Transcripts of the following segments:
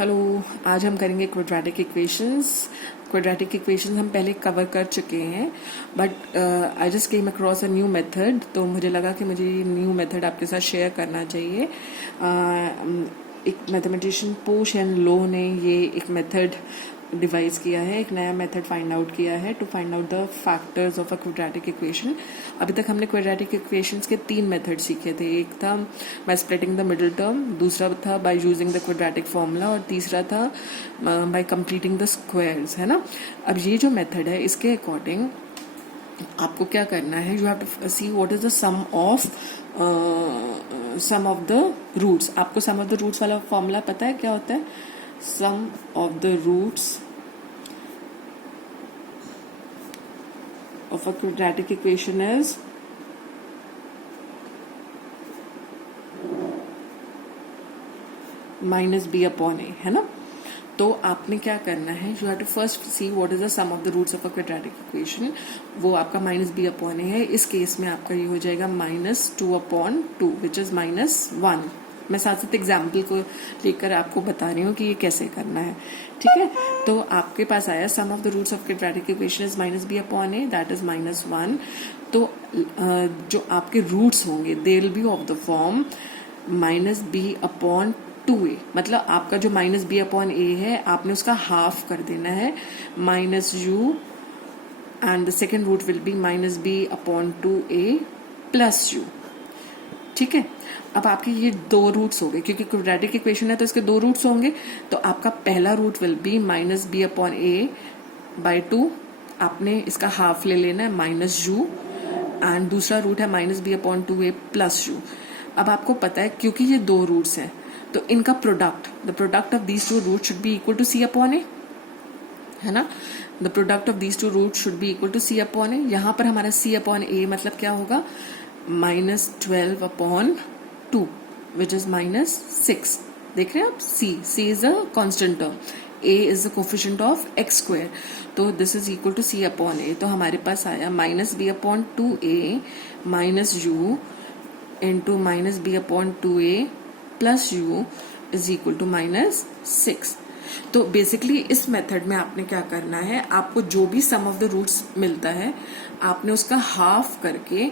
Hello, आज हम करेंगे क्वाड्रेटिक इक्वेशंस। क्वाड्रेटिक इक्वेशंस हम पहले कवर कर चुके हैं, but I just came across a new method, तो मुझे लगा कि मुझे ये न्यू मेथड आपके साथ शेयर करना चाहिए। एक मैथमेटिशियन पो शेन लो ने ये एक मेथड डिवाइस किया है, एक नया मेथड फाइंड आउट किया है to find out the factors of a quadratic equation. अभी तक हमने क्वाड्रेटिक इक्वेशंस के 3 मेथड सीखे थे। एक था by splitting the middle term, दूसरा था by using the quadratic formula, और तीसरा था बाय कंप्लीटिंग द स्क्वायर्स, है ना। अब ये जो मेथड है, इसके अकॉर्डिंग आपको क्या करना है, you have to see what is the sum of the roots. आपको सम ऑफ द रूट्स वाला फॉर्मूला पता है क्या होता है? Sum of the roots of a quadratic equation is minus b upon a, है ना। तो आपने क्या करना है, you have to first see what is the sum of the roots of a quadratic equation. वो आपका माइनस बी अपॉन ए है। इस केस में आपका ये हो जाएगा -2/2 विच इज -1। मैं साथ साथ एग्जाम्पल को लेकर आपको बता रही हूँ कि ये कैसे करना है, ठीक है। तो आपके पास आया sum of the roots of quadratic equation is -b upon a, that is -1। तो जो आपके रूट्स होंगे they will be of the form -b upon 2a। मतलब आपका जो -b अपॉन a है, आपने उसका हाफ कर देना है, -u, and the second root will be -b upon 2a plus u, ठीक है। अब आपके ये 2 रूट्स हो गए, क्योंकि क्वाड्रेटिक इक्वेशन है तो इसके 2 रूट्स होंगे। तो आपका पहला root will be -b upon a by 2, आपने इसका हाफ ले लेना है -u, एंड दूसरा रूट है -b upon 2a plus u। अब आपको पता है क्योंकि ये 2 रूट्स हैं, तो इनका product, the product of these 2 root should be equal to c upon a, है ना। The product of these 2 root should be equal to c upon a। यहाँ पर हमारा c अपॉन a मतलब क्या होगा, -12 अपॉन 2 which is -6। देख रहे हैं आप, c is a constant term, a is the coefficient of x square, तो this is equal to c upon a। तो हमारे पास आया -b upon 2a minus u into -b upon 2a plus u is equal to -6। तो basically इस method में आपने क्या करना है, आपको जो भी सम ऑफ द रूट्स मिलता है, आपने उसका हाफ करके,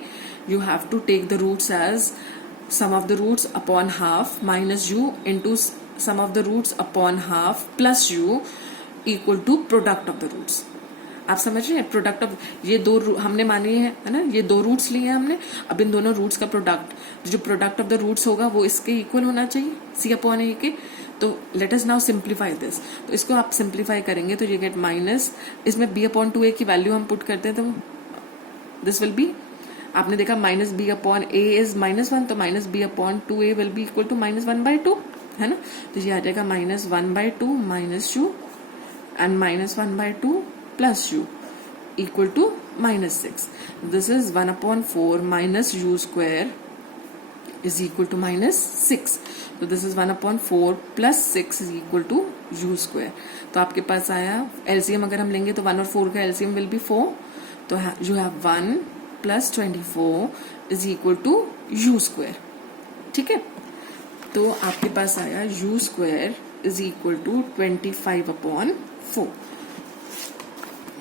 you have to take the roots as sum of the roots upon half minus u into sum of the roots upon half plus u equal to product of the roots। आप समझ रहे हैं? Product of ये 2 हमने माने हैं, है ना, ये 2 रूट्स लिए हैं हमने। अब इन दोनों रूट्स का प्रोडक्ट, जो प्रोडक्ट ऑफ द रूट्स होगा वो इसके इक्वल होना चाहिए, c अपॉन a के। तो let us now simplify this. तो इसको आप सिंप्लीफाई करेंगे तो ये गेट माइनस, इसमें b अपॉन 2a की वैल्यू हम पुट करते हैं, तो दिस विल बी, आपने देखा -b अपॉन a इज -1, तो -b upon 2a will be equal to -1/2, है ना। तो ये आ जाएगा -1/2 minus u and -1/2 plus u equal to -6। This is 1/4 minus u square is equal to -6। तो this is 1/4 plus 6 is equal to u square. तो आपके पास आया एलसीएम, अगर हम लेंगे तो 1 और 4 का एलसीएम विल बी 4, तो you have 1 plus 24 is equal to u square, ठीक है। तो आपके पास आया u square is equal to 25/4।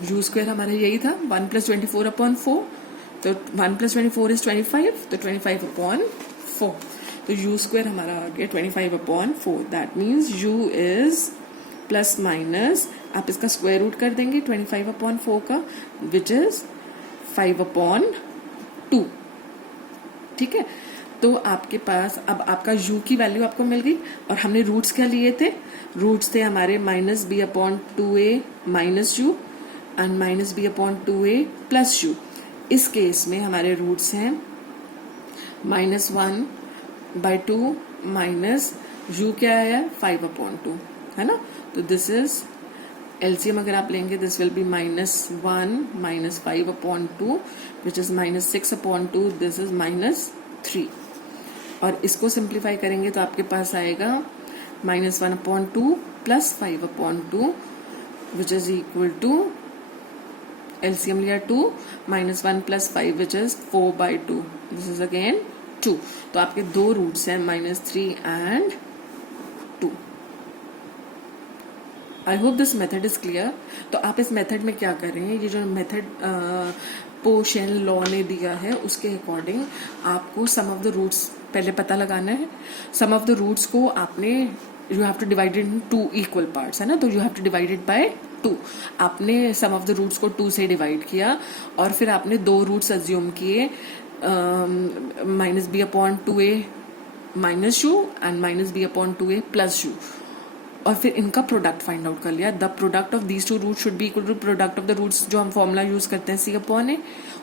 u square हमारा यही था, 1 प्लस 24/4, तो 1 प्लस 24 इज 25, तो 25/4। तो u स्क्वायर हमारा आ गया 25/4। That means u is plus minus, आप इसका स्क्वायर रूट कर देंगे 25/4 का, विच इज 5/2, ठीक है। तो आपके पास अब आपका u की वैल्यू आपको मिल गई, और हमने रूट्स क्या लिए थे, रूट्स थे हमारे -b upon 2a minus u and -b upon 2a plus u। इस केस में हमारे रूट्स हैं -1/2 माइनस u क्या आया 5/2, है ना। तो दिस इज एलसीएम अगर आप लेंगे, this will be -1 minus 5/2 which is -6/2, this is -3। और इसको सिंप्लीफाई करेंगे तो आपके पास आएगा -1/2 plus 5/2 which is equal to, LCM लिया 2, -1 plus 5 which is 4/2, this is again 2। तो आपके 2 रूट्स हैं -3 and 2। I hope this method is clear. तो आप इस मेथड में क्या कर रहे हैं, ये जो मेथड पो शेन लॉ ने दिया है उसके अकॉर्डिंग आपको सम ऑफ द रूट्स पहले पता लगाना है। सम ऑफ द रूट्स को आपने you have to divide in 2 equal parts, है ना, तो you have to divide it by 2। आपने सम ऑफ द रूट्स को 2 से डिवाइड किया और फिर आपने 2 रूट्स अज्यूम किए, -b/2a minus u and -b/2a plus u, और फिर इनका प्रोडक्ट फाइंड आउट कर लिया। The product of these 2 roots should be equal to product of the roots जो हम फॉर्मूला यूज करते हैं c/a,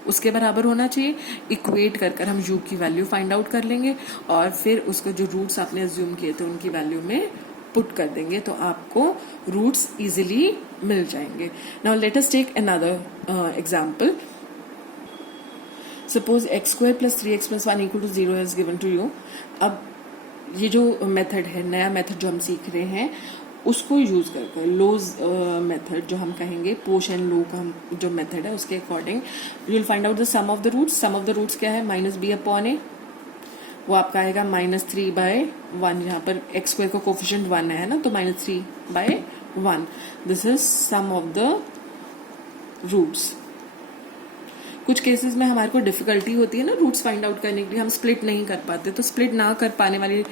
उसके बराबर होना चाहिए। इक्वेट कर हम u की वैल्यू फाइंड आउट कर लेंगे और फिर उसको जो रूट्स आपने अज्यूम किए थे उनकी वैल्यू में पुट कर देंगे, तो आपको रूट्स इजीली मिल जाएंगे। Now let us take another example. Suppose x² + 3x + 1 = 0 is given to you. अब ये जो मेथड है, नया मेथड जो हम सीख रहे हैं, उसको यूज करके लोज मेथड जो हम कहेंगे, पोश एंड लो का जो मेथड है उसके according you will find out the sum of the roots. Sum of the roots क्या है, -b/a, वो आपका आएगा -3/1। यहाँ पर x² का कोफिशिएंट 1 है ना, तो -3/1। This is sum of the roots. कुछ केसेस में हमारे को डिफिकल्टी होती है ना रूट्स फाइंड आउट करने के लिए, हम स्प्लिट नहीं कर पाते, तो स्प्लिट ना कर पाने वाली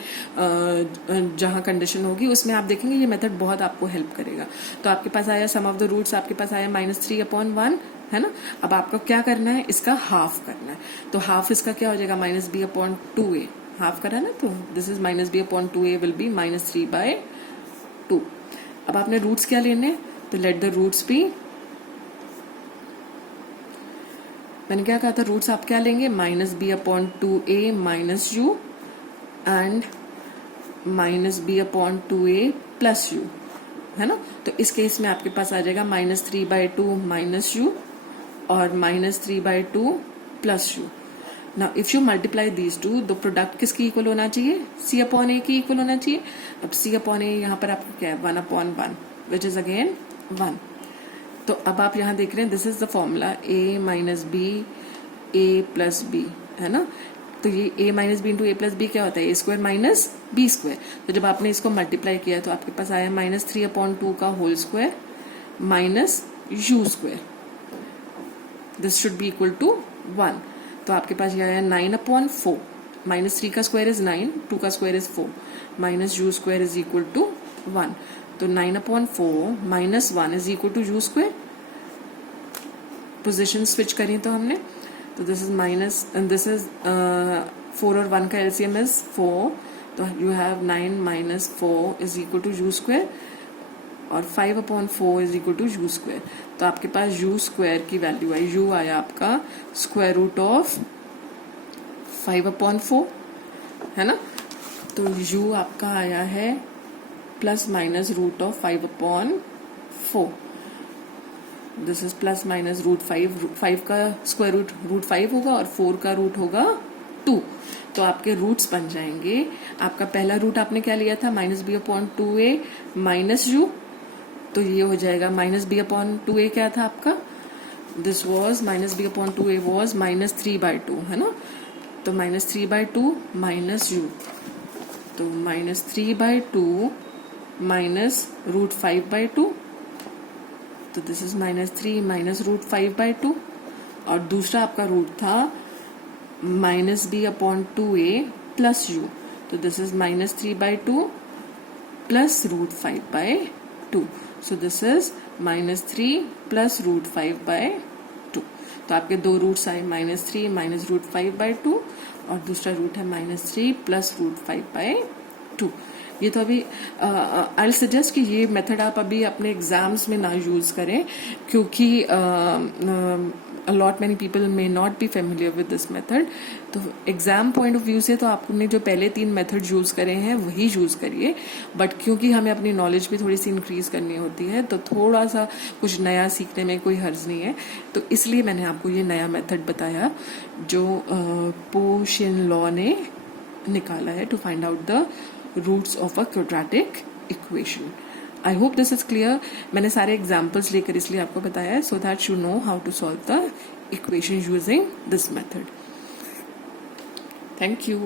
जहां कंडीशन होगी उसमें आप देखेंगे ये मेथड बहुत आपको हेल्प करेगा। तो आपके पास आया सम ऑफ द रूट्स, आपके पास आया -3/1, है ना। अब आपको क्या करना है, इसका हाफ करना है। तो हाफ इसका क्या हो जाएगा, -b/2a। हाफ करा ना, तो this is -b/2a will be -3/2। अब आपने रूट्स क्या लेने, तो लेट द रूट्स बी, मैंने क्या कहा था, रूट्स आप क्या लेंगे, -b/2a minus u and -b/2a plus you, है ना। तो इस केस में आपके पास आ जाएगा -3/2 माइनस यू और -3/2 plus you. Now if you multiply these two, the product किसकी इक्वल होना चाहिए, c/a की इक्वल होना चाहिए। अब c/a यहाँ पर आपको क्या है, 1/1 विच इज अगेन 1। तो अब आप यहाँ देख रहे हैं, this is the formula a - b a + b, है ना। तो ये a - b × a + b क्या होता है, a² - b²। तो जब आपने इसको मल्टीप्लाई किया तो आपके पास आया -3/2 का whole square minus u²। This should be equal to 1। तो आपके पास ये आया 9/4, -3 का स्क्वायर इज 9, 2 का square is 4, minus u² is equal to 1। तो 9/4 - 1 is equal to u²। Position switch करें तो हमने, तो this is minus and this is 4 और 1 का एलसीएम इज 4, तो you have 9 - 4 is equal to u² और 5/4 इज इक्वल टू u²। तो आपके पास u² की वैल्यू आई, u आया आपका √5/4, है ना। तो u आपका आया है ±√5/4। दिस इज ±√5, 5 का स्क्वायर रूट √5 होगा और 4 का रूट होगा 2। तो आपके रूट्स बन जाएंगे, आपका पहला रूट आपने क्या लिया था, -b/2a माइनस u, तो ये हो जाएगा -b/2a क्या था आपका, दिस वॉज -b/2a वॉज -3/2, है ना। तो -3/2 माइनस u, तो -3/2 माइनस √5/2, तो दिस इज -3 - √5/2। और दूसरा आपका रूट था -b/2a प्लस u, तो this is -3/2 plus √5/2, so this is -3 plus √5/2। तो आपके दो रूट्स आए, -3 - √5/2 और दूसरा रूट है -3 प्लस √5/2। ये तो अभी आई विल सजेस्ट कि ये मेथड आप अभी अपने एग्जाम्स में ना यूज करें, क्योंकि lot many people may not be familiar with this method. तो एग्जाम पॉइंट ऑफ व्यू से तो आपने जो पहले 3 मेथड यूज करे हैं वही यूज करिए, बट क्योंकि हमें अपनी नॉलेज भी थोड़ी सी इंक्रीज करनी होती है तो थोड़ा सा कुछ नया सीखने में कोई हर्ज नहीं है। तो इसलिए मैंने आपको ये नया मेथड बताया जो पो शेन लॉ ने निकाला है to find out the roots of a quadratic equation. I hope this is clear. मैंने सारे एग्जाम्पल्स लेकर इसलिए आपको बताया है so that you know how to solve the equation using this method. Thank you.